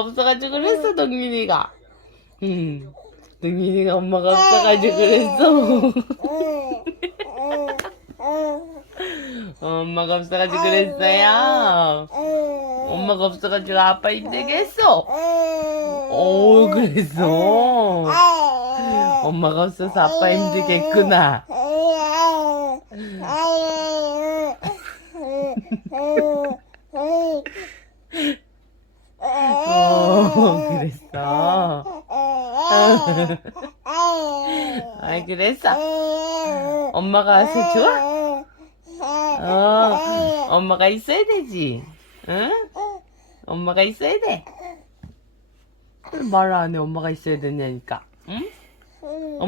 없어가지고 그랬어, 동민이가. 음, 동민이가 엄마가 없어가지고 그랬어. 어, 엄마가 없어가지고 그랬어요. 엄마가 없어가지고 아빠 힘들게 했어. 오, 그랬어. 엄마가 없어서 아빠 힘들게 했구나. 어, 그랬어. 아이, 그랬어. 엄마가 와서 좋아? 어, 엄마가 있어야 되지. 응? 엄마가 있어야 돼. 말안 해, 엄마가 있어야 되냐니까. 응? 엄마